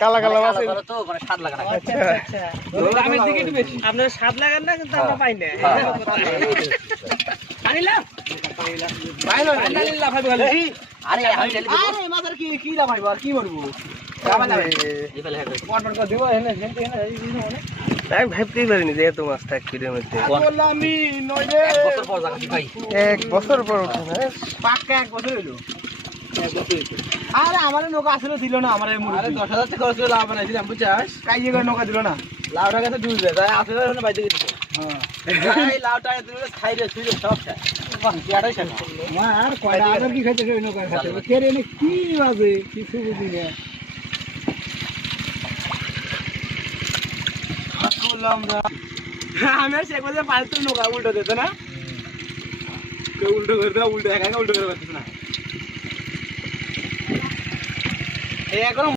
কালা কালা মাছ তো মানে স্বাদ লাগে না। আচ্ছা আচ্ছা দামের দিকে একটু বেশি আপনারা স্বাদ লাগান না কিন্তু আমরা পাই না আনিলা পাইলো না আনিলা ভাই ভালো আরে আমি ঢেলে দেব। আরে মাছের কি লাভ হইব আর কি করব যাবা যাবে এই ফেলে হেঁটে। অর্ডার করে দিব এনে হেনতে এনে আমি ভাবতেই পারিনি যে এত মাছ থাকবে এর মধ্যে বললাম আমি নই রে এক বছর পর জায়গা ভাই। 1 বছর পর উঠে না পাক্কা 1 বছর হইলো আরে আমারে নৌকা আসলে দিল না আমারে মুড়ি আরে 10000 টাকা খরচ করে লাভ বানাইছিলাম বুঝছাস কাইয়ে করে নৌকা দিল না লাউ টাকা তো দুই যায় আসলে ওখানে বাইতে গেছে হ্যাঁ এই লাউ টাকা তুই খাই রে তুই সব খায় বাহ কি আড়াই টাকা আর কয়টা আদার কি খাইতে কই নৌকা খাইতে কে রে কি বাজে কিছু বুঝি না বললাম না আমি আর শেখ বাজে পাঁচটা নৌকা উল্টো দিত না কেউ উল্টো করে দাও উল্টো একা উল্টো করে পারতিস না এই এখন